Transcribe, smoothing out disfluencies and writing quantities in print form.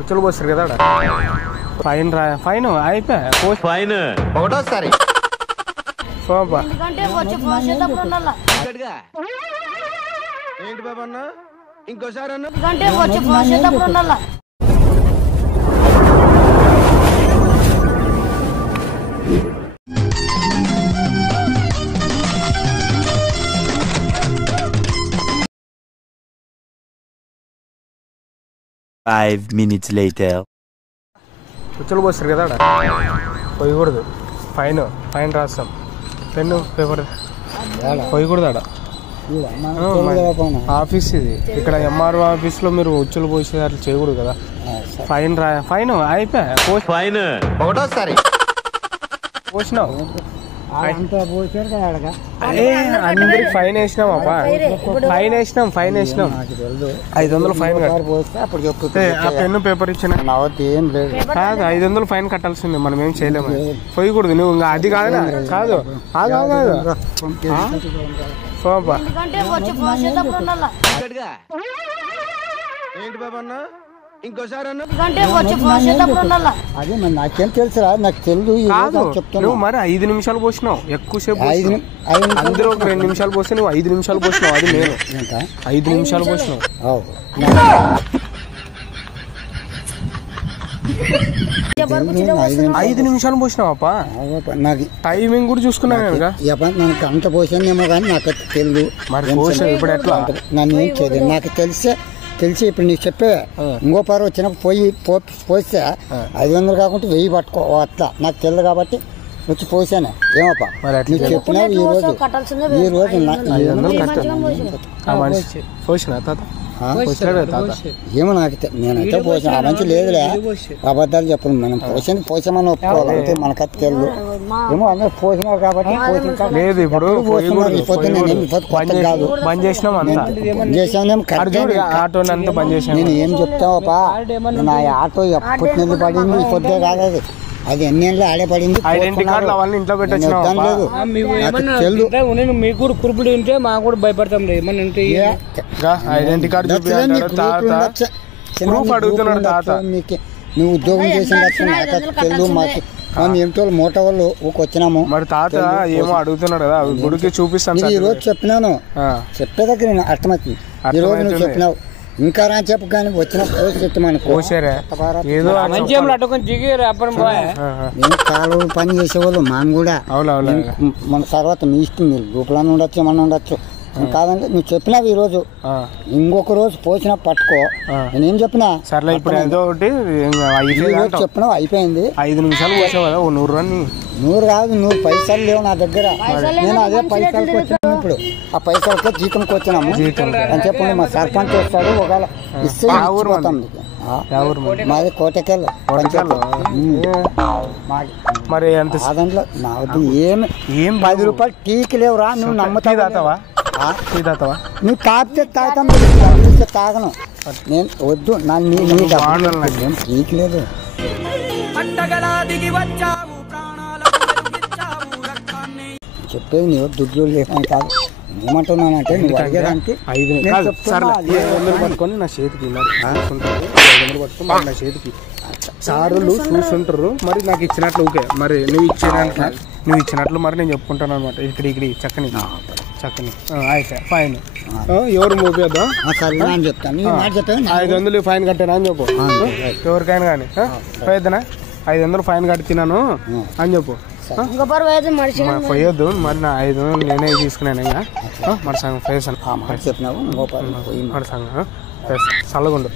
ఉచ్చలు పోస్తారు కదా fine fine అయిపోయా ఫైన్ ఒకటోసారి ఏంటి బాబు అన్న ఇంకోసారి అన్న 5 minutes later. ఉచ్చలు పోస్తారు కదా పోయకూడదు ఫైన్ ఫైన్ రాస్తాం పెన్ను పేపర్ పోయకూడదు ఆడ ఆఫీస్ ఇది ఇక్కడ ఎంఆర్ఓ ఆఫీస్లో మీరు ఉచ్చులు పోసేది అట్లా చేయకూడదు కదా ఫైన్ ఫైన్ అయిపోయా ఫైన్ ఒకటోసారి పోసినావు అందరికి ఫైన్ వేసినాం అబ్బా ఫైన్ వేసినాం 500 ఫైన్ ఆ పెన్ను పేపర్ ఇచ్చిన కాదు 500 ఫైన్ కట్టాల్సిందే మనం ఏం చేయలేము పోయకూడదు నువ్వు ఇంకా అది కాదు కాదు ఏంటి బాబు అన్న ఇంకోసారి అన్న అదే మరి నాకేం తెలుసురా నాకు తెలుసు నువ్వు మరి 5 నిమిషాలు పోసినావు ఎక్కువసేపు అందరూ ఒక 2 నిమిషాలు పోస్తే నువ్వు 5 నిమిషాలు పోసినావు అది నేను 5 నిమిషాలు పోసినావు 5 నిమిషాలు పోసినావా నాకు టైమింగ్ కూడా చూసుకున్నా నేను అంత పోసానేమో కానీ నాకు తెలియదు మరి ఇప్పుడు ఎట్లా నన్ను ఏం చేయలేదు నాకు తెలిసి ఇప్పుడు నీకు చెప్పే ఇంకో పారు వచ్చినప్పుడు పోస్తే 500 కాకుండా 1000 పట్టుకో అట్లా నాకు తెలియదు కాబట్టి వచ్చి పోసాను ఏమప్పా నీకు చెప్పినావు ఈ రోజు పోసినా ఏమో నాకు నేనైతే పోసాను ఆ మంచి లేదులే అబద్ధాలు చెప్పను మనం పోసామని ఒప్పుకోవాలంటే మనకైతే తెలియదు ఏమో అందరూ పోసినారు కాబట్టి లేదు ఇప్పుడు కాదు బంద్ చేసినాం నేను ఏం చెప్తావప్పా నా ఆటో ఎప్పటి నుంచి పడింది పొద్దే కాదు అది ఎన్ని ఏళ్ళు ఆడే పడింది ఐడెంటిటీ కార్డు అవన్నీ ఇంట్లో పెట్టలేదు మీకు కూడా కురుపుడు ఉంటే మాకు కూడా భయపడతాం ఐడెంటిటీ కార్డు అడుగుతున్నాడు తాత నువ్వు ఉద్యోగం చేసిన తెలుగు మాకు మేము ఏమిటో మూట వాళ్ళు వచ్చినాము మరి తాత ఏమో అడుగుతున్నాడు కదా గుడికి చూపిస్తాను ఈ రోజు చెప్పినాను చెప్పే దగ్గర నేను అర్థమవుతుంది ఈ రోజు నువ్వు చెప్పినావు ఇంకా రా చెప్పు కానీ వచ్చిన నేను కాలు పని చేసేవాళ్ళు మనం కూడా మన తర్వాత మీ ఇష్టం మీరు గ్రూపులను ఉండొచ్చు ఏమన్నా ఉండొచ్చు కాదంటే నువ్వు చెప్పినావు ఈ రోజు ఇంకొక రోజు పోసినా పట్టుకో నేనేం చెప్పినా సర్లే ఇప్పుడు చెప్పినావు అయిపోయింది 5 నిమిషాలు పోసావు కదా 100 కాదు 100 పైసలు లేవు నా దగ్గర నేను అదే పైసలకి వచ్చినాను ఇప్పుడు ఆ పైసలతో జీతంకి వచ్చినాము అని చెప్పండి మా సర్పంచ్ వస్తాడు ఒకవేళ ఇస్తే మాది కోటకెళ్ళ మరి ఎంత దాంట్లో నా వద్ద ఏం 10 రూపాయలు టీకి లేవురా నువ్వు నమ్ముతావా నువ్వు తాపితే తాగుతాం తాగను నేను వద్దు ఏం టీకి లేదు చెప్పేది నీవు దుడ్లు లేకుండా కాదు ఏమంటున్నానంటే నువ్వు అడిగేదానికి 500 పట్టుకొని నా చేతికి 500 పట్టుకొని నా చేతికి సారులు చూస్తుంటారు మరి నాకు ఇచ్చినట్లు ఓకే మరి నువ్వు ఇచ్చినట్లు మరి నేను చెప్పుకుంటాను అనమాట ఇక్కడ చక్కని అయితే ఫైన్ ఎవరు మోపేద్దాం చెప్తాను 500 ఫైన్ కట్టానా అని చెప్పు ఎవరికైనా కానీ పోయేద్దనా 500 ఫైన్ కట్టినాను అని చెప్పు పోయొద్దు మరి నా 500 నేనే తీసుకున్నాను ఇంకా మరి సగం ఫేస్ చెప్పినావు మరి సగం చల్లగుండు